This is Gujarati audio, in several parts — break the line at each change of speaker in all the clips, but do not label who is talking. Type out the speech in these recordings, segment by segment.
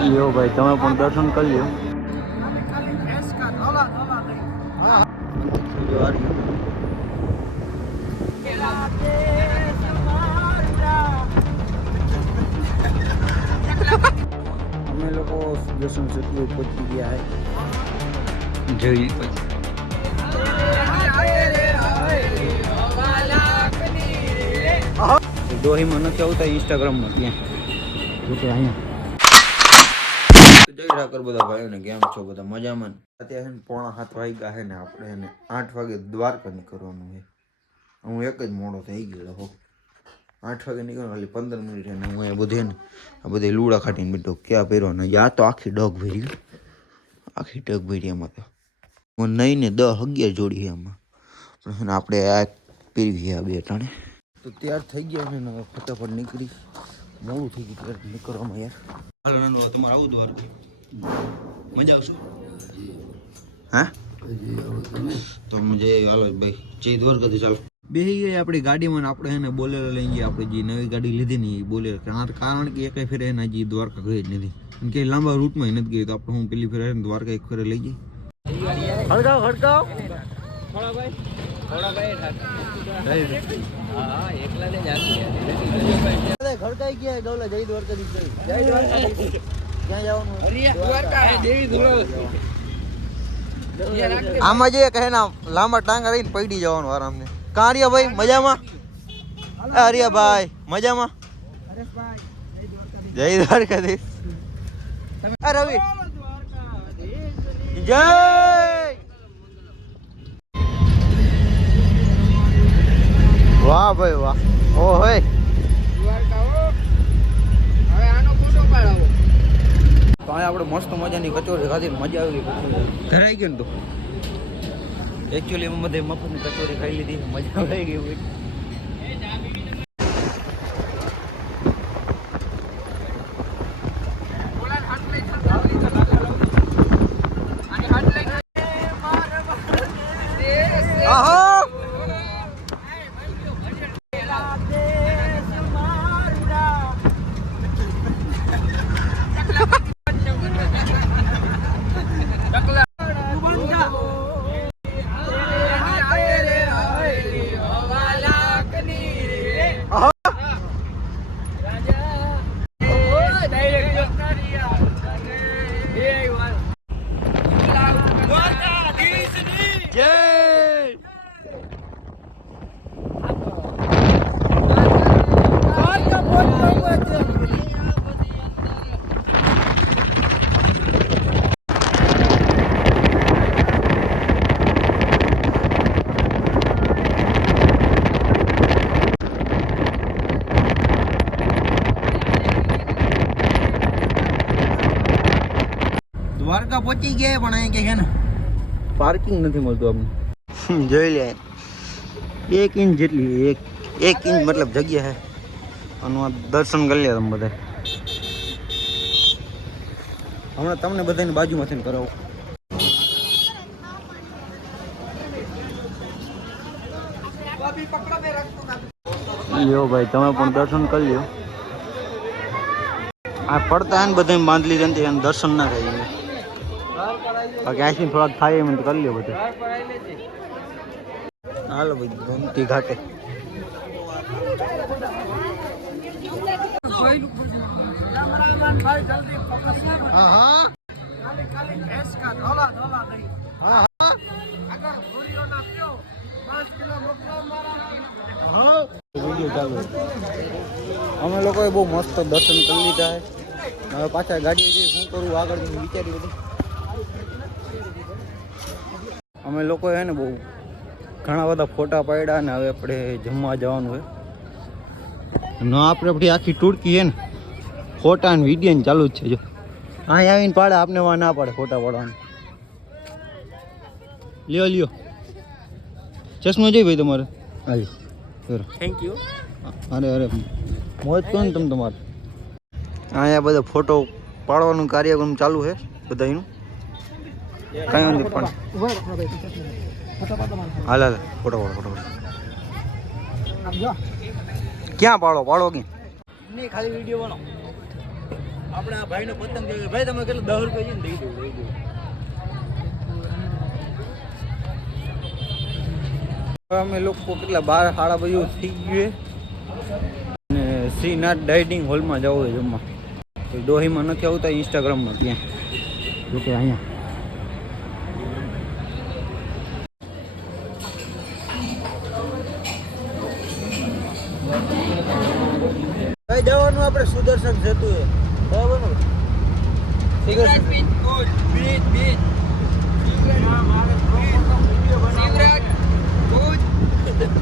લ્યો ભાઈ તમે પણ દર્શન કરી લ્યો. અમે લોકો દર્શન સત્ય પહોંચી ગયા હે. જોઈ પછી દોહીમાં નથી આવતા ઇન્સ્ટાગ્રામમાં ત્યાં. અહીંયા.
જય ઠાકર બધા ભાઈઓને, કેમ છો બધા? મજામાં? ને? અત્યારે છે ને પોણા સાત વાગ્યા છે ને આપણે એને આઠ વાગે દ્વારકા નીકળવાનું છે હું એક જ મોડો થઈ ગયો હો. આઠ વાગે નીકળવાનું, ખાલી પંદર મિનિટ છે ને હું એ બધે ને આ બધે લુડા ખાટીને બેઠો ક્યાં પહેરવાનો આ તો આખી ડગ ભરી આખી ડગ ભરી એમાં તો. હું નહીં ને દસ અગિયાર જોડી એમાં પણ આપણે આ પહેરી ગયા બે ત્રણે તો તૈયાર થઈ ગયા છે ને હવે ફટાફટ નીકળી મોડું થઈ ગયું નીકળવામાં યાર. હાલો નાનો તમારે આવું દ્વારકા. મજા આવશે? હા? તો મજા હાલો ભાઈ જય દ્વારકાથી ચાલો
બેસી ગઈ આપણી ગાડીમાં આપણે એને બોલેરો લઈ ગયા આપણે જે નવી ગાડી લીધી ને એ બોલેરો. કારણ કારણ કે એક ફેરે એના જે દ્વારકા ગઈ જ નથી. અને કે લાંબા રૂટમાં નથી ગઈ તો આપણે હું પેલી ફેરે દ્વારકા એક ફેરે લઈ જઈ હળગાવ હળગાવ. ખડકાઈ ગયા ડોલે જય દ્વારકા જય. જવાનું
આમાં જે કહે ના લાંબા ટાંગા રહીને પડી જવાનું આરામને. કારિયા ભાઈ, મજામાં? એ હરિયા ભાઈ મજામાં? જય દ્વારકાધીશ. રવિ. જય! વાહ ભાઈ વાહ. ઓ હોય તો અહીંયા આપણે મસ્ત મજાની કચોરી ખાધી મજા આવી ધરાઈ ગયું ને તો? એકચ્યુઅલી બધે મફતની કચોરી ખાઈ લીધી મજા આવી ગઈ પહોંચી ગયા પણ અહીં કે છે ને? પાર્કિંગ નથી મળતું આપણે જોઈ લે. એક ઇંચ જેટલી એક એક ઇંચ મતલબ જગ્યા છે. આનું આ દર્શન કરી લે તમે બધા હમણાં તમને બધાની બાજુમાંથી કરાવો. લ્યો ભાઈ તમે પણ દર્શન કરી લ્યો. આ પડતા ને બધા બાંધલી એને દર્શન ના થાય. બાકી અહીંથી થોડાક થાય એમ કરી લ્યો બધું. હાલો ભાઈ ગમતી ઘાટે. અમે લોકોએ બહુ મસ્ત દર્શન કરી લીધા હવે પાછા ગાડી શું કરું આગળ વિચારી બધું. અમે લોકોએ હે ને બહુ ઘણા બધા ફોટા પાડ્યા ને હવે આપણે જમવા જવાનું હોય ન આપણે આપણી આખી ટૂડકી હે ને ફોટા ને વીડિયો ને ચાલુ જ છે જો. અહીં આવીને પાડે આપને વા ના પાડે ફોટા પાડવાનું. લ્યો લ્યો. ચશ્મા જોઈ ભાઈ તમારે? આવી થેન્ક યુ અરે અરે. મોજ કહો ને તમે તમારે. અહીંયા બધા ફોટો પાડવાનું કાર્યક્રમ ચાલુ છે બધાનું કઈ નથી પણ હાલ હાલ, ફોટો પાડો ફોટો પાડો. ક્યાં પાડો? પાડો ક્યાં
નહીં, ખાલી વીડિયો બનો
આપણે આ ભાઈનો પતંગ જોઈએ ભાઈ, તમે કેટલું દસ રૂપિયા છે ને દઈ દઉં દઈ દઉં અમે લોકો કેટલા બાર, સાડા બાજુ થઈ ગયું અને શ્રીનાથ ડાઇટિંગ હોલમાં જવું હોય જમવા. ડોહીમાં નથી આવતા ઇન્સ્ટાગ્રામમાં ત્યાં. જોકે અહીંયા. કઈ જવાનું આપણે સુદર્શન સેતુ એ બરાબર ને બીચ બીચ
શિવરાજ ભુજ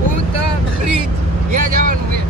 ઉતા બ્રિજ ત્યાં જવાનું છે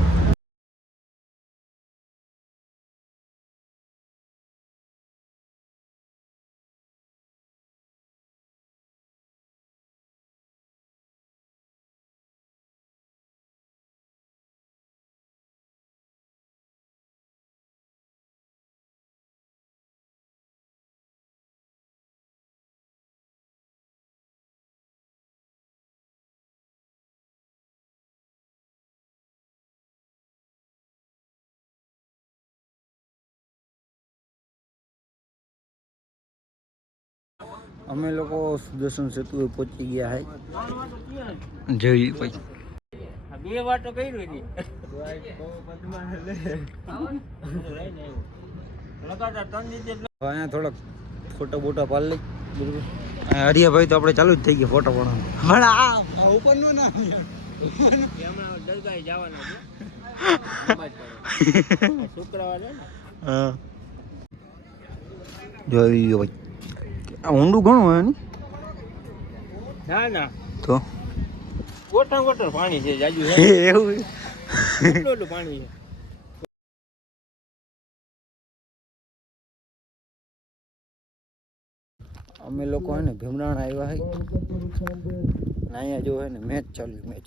અમે લોકો સુદર્શન સેતુ પહોંચી ગયા હે. જોઈ પછી.
બે વાટો કર્યું
અહીંયા થોડાક ફોટો બોટો પાડ લઈ. બરોબર. હરિયાભાઈ તો આપણે ચાલુ જ થઈ ગયા ફોટો પાડવાનું પણ આ. ઉપરનું ના
હમણાં દરગાહે જવાના છે. શુક્રવારે
હા. જોઈ ભાઈ. આ ઊંડું ઘણું હોય ને
ના ના.
તો?
ગોઠણ ગોઠણ પાણી છે જાજુ છે.
એવું?
એટલું પાણી છે?
અમે લોકો હે ને ભીમરાણ આવ્યા હે. ને અહીંયા જો હે ને મેચ ચાલ્યું મેચ.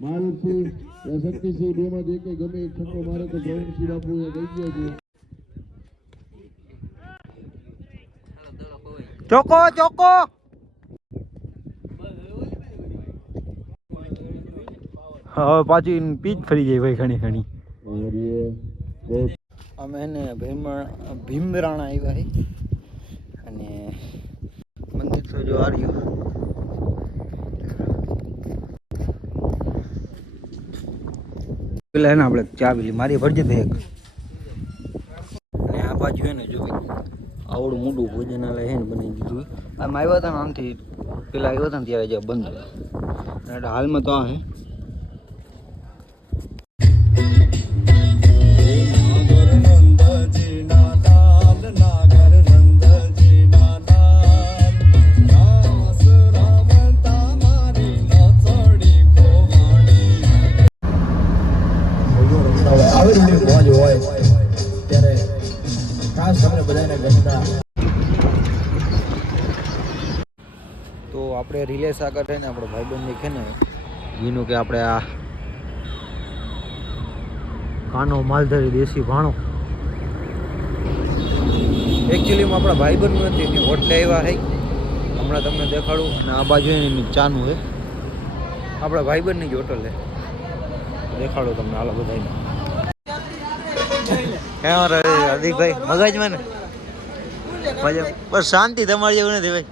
મારુતિ શક્તિસિંહ બે માં જે કઈ ગમે છક્કો મારે તો ગૌરસિંહ બાપુ એ દઈ ગયો છે
ચોકો ચોકો. હવે પાછી પીચ ફરી જાય ભાઈ ઘણી ઘણી. અમે એને ભીમરાણા ભીમરાણા આવ્યા અને મંદિર તો જો આ પેલા એને આપણે ચા પીલી. મારી ભરજે તો એક. અને આ બાજુ હે ને જો આવડું મોટું ભોજનાલય હે ને બનાવી દીધું આમ આવ્યા હતા ને આમથી પેલા આવ્યા હતા ને ત્યારે જે બંધ હતું એટલે હાલમાં તો આ હે.
આવી
આપણે રિલેસ આગળ ને આપણો ભાઈબંધ દેખે ને, એનું કે આપણે આ કાનો માલધારી દેશી ભાણો. એકચ્યુઅલીમાં આપણા ભાઈબંધ નથી, એની હોટલે આવ્યા હે. હમણાં તમને દેખાડું, અને આ બાજુ એની ચાનું હે. આપણા ભાઈબંધની જ હોટલ હે. દેખાડું તમને આલો બધાને હે હાર્દિકભાઈ? મગજમાં ને? બસ શાંતિ તમારી જેવું નથી ભાઈ.